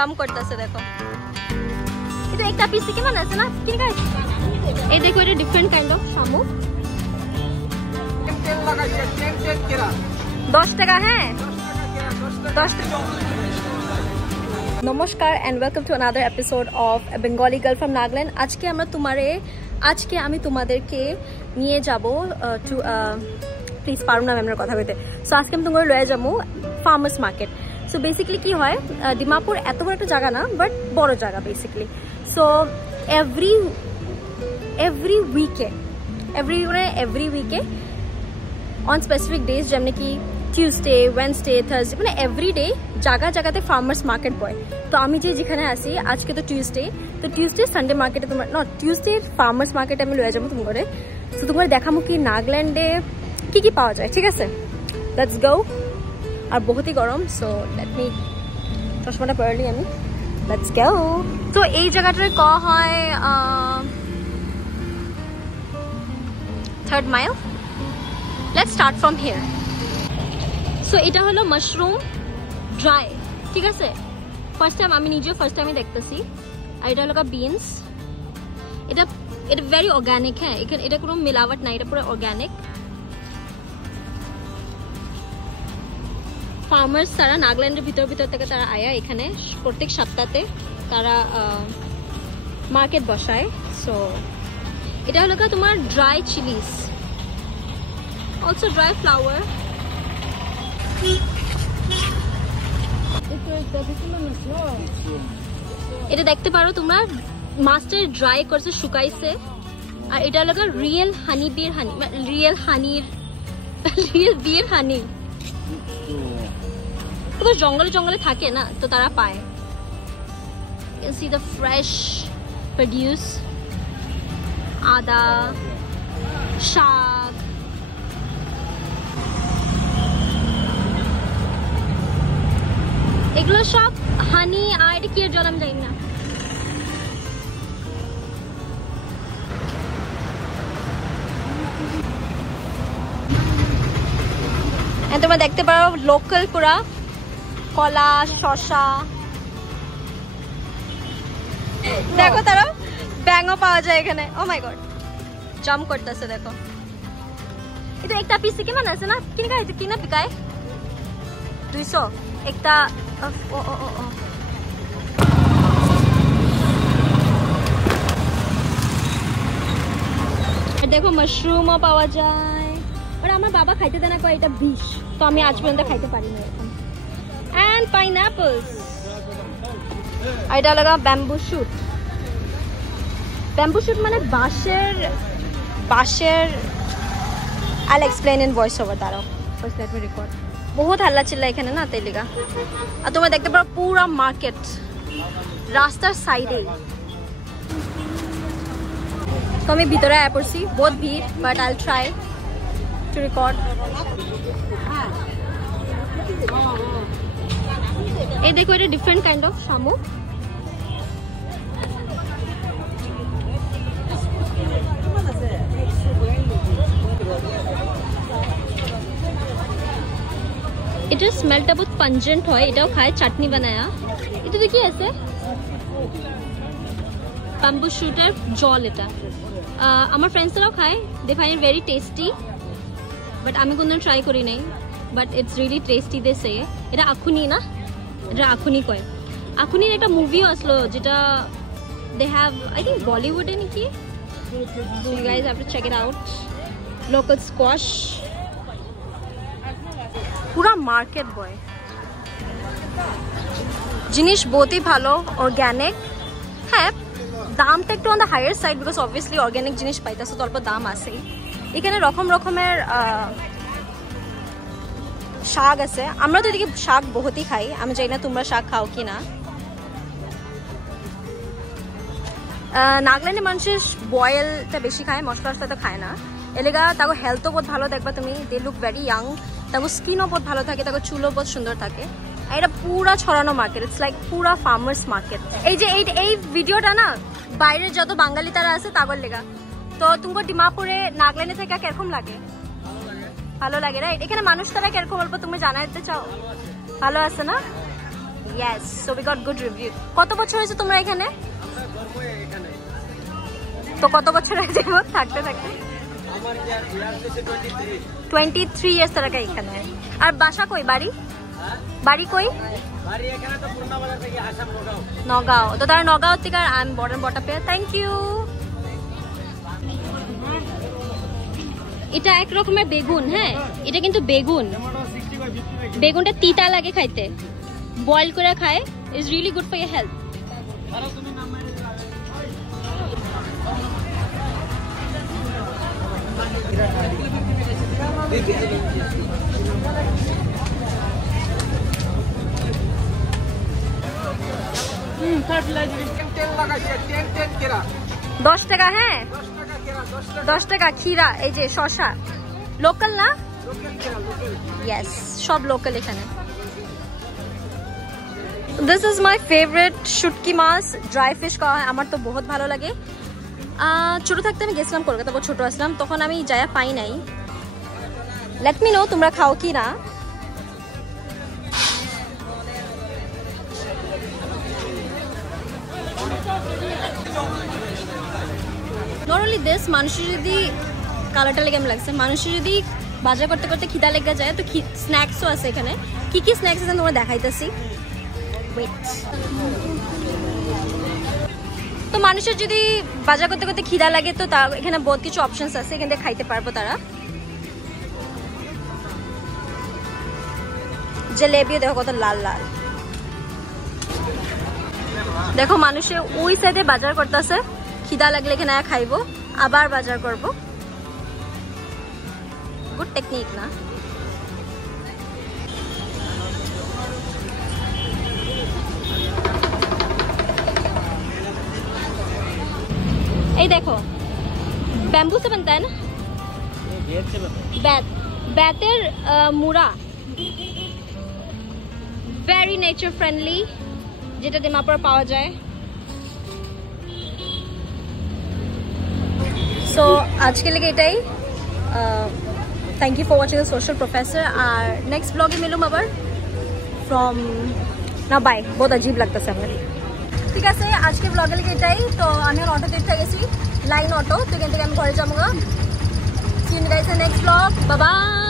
কাম করতেছে দেখো এটা একটা পিস থেকে মানে আছে না কি গাইস এই দেখো এটা ডিফারেন্ট কাইন্ড অফ শামুক তেল লাগাইছে তেল কেরা 10 টাকা হ্যাঁ 10 টাকা নমস্কার and welcome to another episode of Bengali girl from Nagaland আজকে আমি তোমাদেরকে নিয়ে যাব টু প্লিজ পারো না ম্যামের কথা কইতে সো আজকে আমি তোমাদের লয়ে যাবো ফার্মার্স মার্কেট সো বেসিক্যালি কি হয় ডিমাপুর এত বড় একটা জায়গা না বাট বড় জায়গা বেসিক্যালি সো এভরি উইকে অন স্পেসিফিক ডেজ যেমন কি টিউসডে ওয়েডনেসডে থার্সডে মানে এভরিডে জায়গাতে ফার্মার্স মার্কেট বয় তো আমি যেখানে আসি আজকে তো টিউসডে সানডে মার্কেটে তোমার টিউসডে ফার্মার্স মার্কেটে আমি লয়ে যাবো তোমার সো তোমার দেখামো কি নাগাল্যান্ডে কি পাওয়া যায় ঠিক আছে লেটস গো আর বহুতই গরম সো লেট মি চশমাটা পরলি আমি লেটস গো তো এই জায়গাটার ক হয় 3rd mile let's start from here so এটা হলো মাশরুম ড্রাই ঠিক আছে ফার্স্ট টাইম দেখতেছি আর এটা হলো বিনস এটা ভেরি অর্গানিক হ্যাঁ এটা কোনো মিলাवट নাই এটা পুরো অর্গানিক ফার্মার্স তারা নাগাল্যান্ডের ভিতর থেকে তারা আয়া এখানে প্রত্যেক সপ্তাহে তারা মার্কেট বসায় সো এটা হলো তোমার dry Chillies also dry flower এটা দেখতে পারো তোমরা মাস্টার ড্রাই করছে শুকাইছে আর এটা হলো রিয়েল বিয়ের হানি তোমার জঙ্গলে থাকে না তো তারা পায় you can see the fresh produce আদা শাক এগুলো সব হানি আর এটা কি এর জল আমি জানি না তোমরা দেখতে পারো লোকাল পুরা কলা শসা দেখো তারা ব্যাঙও পাওয়া যায় এখানে ও মাই গড জাম্প করতেছে দেখো এটা একটা পিস থেকে মানে আছে না কিনা বিকায় 200 একটা দেখো মাশরুমও পাওয়া যায় আর আমার বাবা খাইতে দেয় না কয় এটা বিষ তো আমি আজ পর্যন্ত খাইতে পারিনি এরকম and pineapples এটা লাগা ব্যাম্বু শুট মানে বাঁশের I'll explain in voice over দাঁড়াও first let me record বহুত হাল্লা চিল্লা এখানে না তাই লাগা আর তোমরা দেখতে পারো পুরো মার্কেট রাস্তার সাইডে তো আমি ভিতরে আয়া পড়ছি বহুত ভিড় but I'll try to record এই দেখো এটা ডিফারেন্ট কাইন্ড অফ শামুক এটা স্মেলটা বহুত পাঞ্জেন্ট হয় এটাও খায় চাটনি বানায়া এটা তো কি আছে ব্যাম্বু শুটের জল এটা আমার ফ্রেন্ডসরাও খায় they find it very tasty but আমি কোনদিন ট্রাই করি নাই but it's really tasty they say এটা আখুনি না এটা আখুনি কয় আখুনির একটা মুভিও আসলো যেটা দে হ্যাভ আই থিঙ্ক বলিউডে নাকি so you guys have to check it out local squash পুরা মার্কেট বয় জিনিস বহুতই ভালো অর্গানিক হ্যাঁ দামটা একটু on the higher side because obviously organic জিনিস পাইতেছে তো অল্প দাম আছেই এখানে রকমের শাক আছে আমরা তো এদিকে শাক বহুতই খাই আমি জানি না তোমরা শাক খাও কি না নাগাল্যান্ডের মানুষের বয়েলটা বেশি খায় মশলা তো খায় না এলাকা তাকে হেলথও বহুত ভালো দেখবা তুমি দে লুক ভেরি ইয়াং তাকে স্কিনও বহুত ভালো থাকে তাকে চুলও বহুত সুন্দর থাকে আর এটা পুরা ছড়ানো মার্কেট ইটস লাইক পুরা ফার্মার্স মার্কেট এই যে এই ভিডিওটা না বাইরের যত বাঙালি তারা আছে তাগর লেগা তো তুমি ডিমাপুরে নাগাল্যান্ডে থেকে কিরকম লাগে ভালো লাগে রাইট এখানে মানুষ তারা কিরকম অল্প তুমি জানাইতে চাও ভালো আছে না Yes, so we got good review. কত বছর হয়েছে তোমরা এখানে? তো কত বছর হয়ে যাবে থাকতে থাকতে? আমার ইয়ার 23 ইয়ার্স তারা এখানে। আর বাসা কই বাড়ি? বাড়ি কই? বাড়ি এখানে তো পুরনা বাজার থেকে আসাম নগাঁও। নগাঁও। তো তারা নগাঁও থেকে আর আমি বর্ডার বটাপে। Thank you. এটা এক রকমের বেগুন, হ্যাঁ এটা কিন্তু বেগুন। বেগুনটা তিতা লাগে খাইতে, বয়েল করে খায়, is really good for your health. দশ টাকা, হ্যাঁ 10 টাকা খিরা। এই যে শসা লোকাল না? ইয়েস, সব লোকাল এখানে। দিস ইজ মাই ফেভারিট শুটকি মাছ, ড্রাই ফিশ খাওয়া হয়, আমার তো বহুত ভালো লাগে। ছোট থাকতে আমি গেছিলাম কলকাতা, বহুত ছোট আসলাম, তখন আমি যায়া পাই নাই। লেট মি নো তোমরা খাও কি না। নট অনলি দিস, মানুষের যদি কালারটা লেগে আমি লাগছে, মানুষের যদি বাজার করতে করতে খিদা লেগে যায় তো স্ন্যাক্সও আছে এখানে। কি কি স্ন্যাক্স আছে তোমরা দেখাইতেছি। তো মানুষের যদি বাজার করতে করতে খিদা লাগে তো তা এখানে বহুত কিছু অপশনস আছে, এখান থেকে খাইতে পারবো তারা। জলেবিও দেখো কত লাল লাল। দেখো মানুষের ওই সাইডে বাজার করতেছে, খিদা লাগলে এখানে খাইবো আবার বাজার করবো। গুড টেকনিক না? এই দেখো ব্যাম্বু से बनता है ना, বেতের মুড়া, ভেরি নেচার ফ্রেন্ডলি, যেটা ডিমাপুরে পাওয়া যায়। সো আজকে লেগে এটাই। Thank you for watching the social professor. আর নেক্সট ব্লগে মিলুম আবার ফ্রম না বাই, বহুত अजीब লাগতেছে আমার। ঠিক আছে, আজকে ব্লগে লেগে এটাই। তো আমি অটোতে উঠে গেছি, লাইন অটো, তো এখান থেকে আমি ঘরে যাবো। See you guys in next blog, bye by.